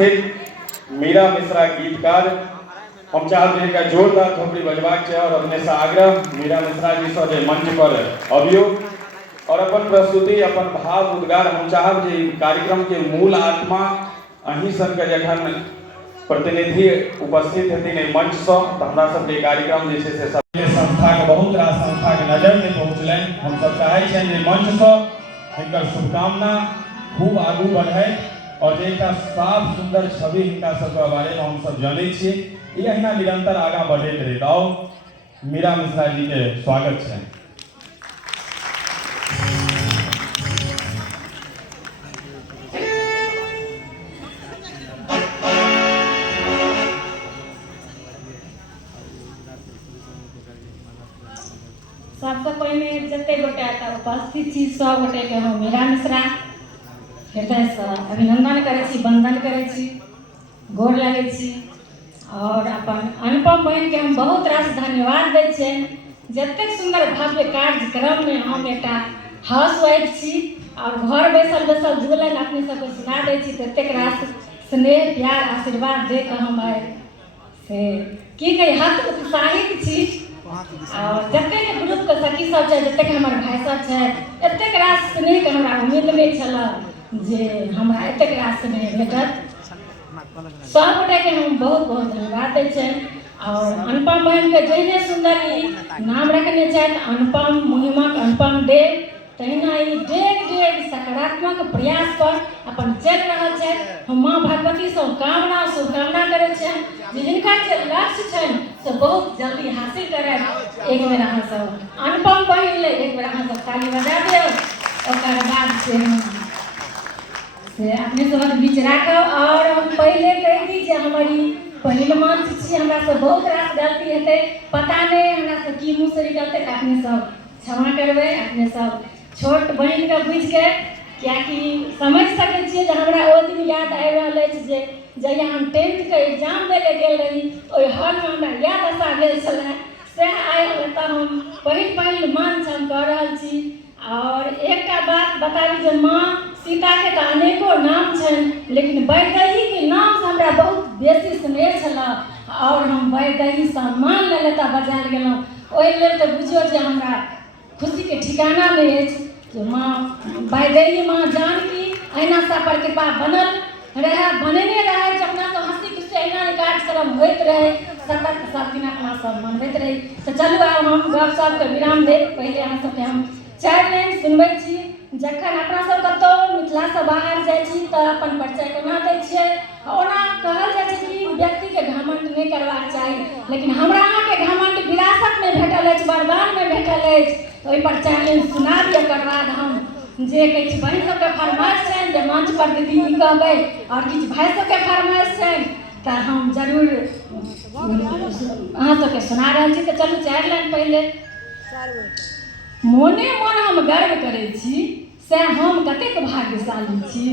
उपस्थित मीरा मिश्रा गीतकार हम चाहते हैं जोरदार थोपड़ी बजबाक छै और अपने से आग्रह मीरा मिश्रा जी से मंच पर अबियो और अपन प्रस्तुति अपन भाव उद्गार हम चाहब जे कार्यक्रम के मूल आत्मा अहीं सबके जखन प्रतिनिधि उपस्थित हेथिन मंच से तो हमरा सबके कार्यक्रम जे छै से संस्था के बहुत रास संस्था के नजर में पहुंचलनि। हम सब चाहै छियनि जे मंच से हिनकर शुभकामना खूब आगू बढ़े और जे साफ सुंदर छवि हिनका सबके बारे में हम सब जानै छियै ई अहिना निरंतर आगां बढ़ैत रहैत। आओ मीरा मिश्रा जी के स्वागत छै। सबसे पहले जते गोटे उपस्थित छी सब गोटे के हम मीरा मिश्रा हृदय से अभिनंदन करै छी, वंदन करै छी, गोर लगै छी और अपन अनुपम बहन के हम बहुत रास धन्यवाद दै छियनि। जतेक सुंदर भव्य कार्यक्रम में हम एकटा हाउसवाइफ छी और घर बैसल बैसल दू लाइन अपने सबके सुना दै छी, ततेक रास स्नेह प्यार आशीर्वाद दे के हम आए से की कही हद उत्साहित छी। और जतेक ग्रुप के सखी सब छै, जतेक हमर भाई सब छै, एतेक रास स्नेह के हमरा उम्मीद नहीं छला जे हमरा एतेक रास स्नेह भेटत। सब गोटे के हम बहुत बहुत धन्यवाद दै छियनि और अनुपम बहन के जहिने सुंदर ई नाम रखने छथि अनुपम मुहिमक अनुपम देव, तहिना ई डेग डेग सकारात्मक प्रयास पर अपन चलि रहल छथि। हम माँ भगवती से कामना शुभकामना करै छियनि जे हिनका जे लक्ष्य छनि से बहुत जल्दी हासिल करथि। एक बेर अहाँ सब अनुपम बहन ले एक बेर अहाँ सब ताली बजा दियौ। ओकर बाद से अपने सबके बीच राखब और हम पहले कहि दी जे हमारी पहिल मंच छी, हमरा से बहुत रास गलती हेतै, पता नहीं हमरा से की मुँह से निकलतै तऽ अपने सब क्षमा करबै। अपने सब छोट बहन के बुझ के कियाकि समझ सकै छियै जे हमरा ओ दिन याद आबि रहल अछि जे जहिया हम 10th के एग्जाम देले गेल रही ओहि हॉल में हमरा याद दशा भेल छलै से आइ एतऽ हम पहिल मंच हम कऽ रहल छी। और एकटा बात बताबी जे माँ सीता के तऽ अनेको नाम छनि लेकिन वैदेही के नाम से हमरा बहुत बेसी स्नेह छलै और हम वैदेही सम्मान लेल एतऽ बजायल गेलहुँ। ओहि लेल तऽ बुझियौ जे हमरा खुशी के ठिकाना नहीं अछि जे माँ वैदेही माँ जानकी अहिना सब पर कृपा बनल रहे, बनेने रहे जे अपना सब हंसी खुशी अहिना कार्यक्रम होइत रहे, सतत सब दिन अपना सब मनबैत रही। तो चलू आब हम गपशप के विराम देब। पहले अहाँ सबके हम 4 लाइन सुनबै छी। जखन अपना सब कतहु मिथिला से बाहर जाइ छी तऽ अपन परिचय कोना दै छियै, ओना कहल जाइ छै कि व्यक्ति के घमंड नहीं करबाक चाही, लेकिन हमरा अहाँ के घमंड विरासत में भेटल अछि, वरदान में भेटल अछि। तो ओहि पर 4 लाइन सुना दिअ, ओकर बाद हम जे किछु बहन सबके फरमाइश छनि जे मंच पर दीदी ई कहबै और किछु भाई सबके फरमाइश छनि तऽ हम जरूर अहाँ सबके सुना रहल छी। तऽ चलू 4 लाइन पहले। मोने मोन हम गर्व करै छी से हम कतेक भाग्यशाली छी।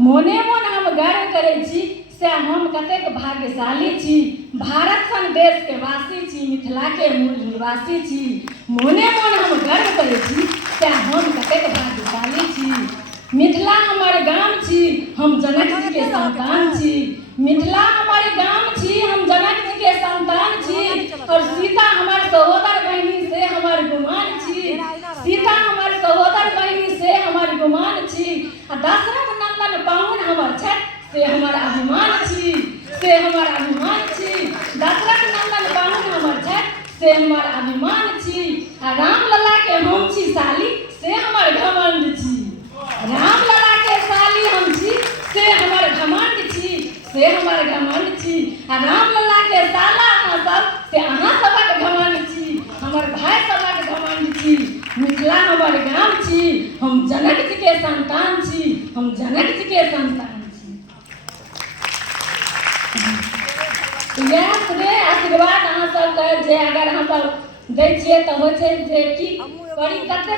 मोने मोन हम गर्व करै छी से हम कतेक भाग्यशाली छी। भारत सन देश के वासी छी, मिथिला के मूल निवासी छी। मोने मोन हम गर्व करै छी से हम कतेक भाग्यशाली छी। मिथिला हमर गाम छी, हम जनक जी के संतान छी। मिथिला हमर गाम छी, हम जनक जी के संतान छी। और सीता हमर सहोदर बहिनी से हमर गुमान छी। सीता हमर सहोदर बहिनी से हमर गुमान छी। आ दशरथ नंदन पाहुन हमर छथि से हमर अभिमान छी, से हमर अभिमान छी। दशरथ नंदन पाहुन हमर छथि से हमर अभिमान छी। आ राम लला के हम छी साली से हमर घमंड छी। राम लला के साली हम छी से हमर घमंड छी, से हमर घमंड छी। आ राम लला के साला अहाँ सब से अहाँ सबक घमंड छी, हमर भाई सबक घमंड छी। मिथिला हमर गाम छी, हम जनक जी के संतान छी, हम जनक जी के संतान छी। यह श्रेय आशीर्वाद अहाँ सबके जे अगर अहाँ सब दै छियै तऽ होइ छै जे की करी कते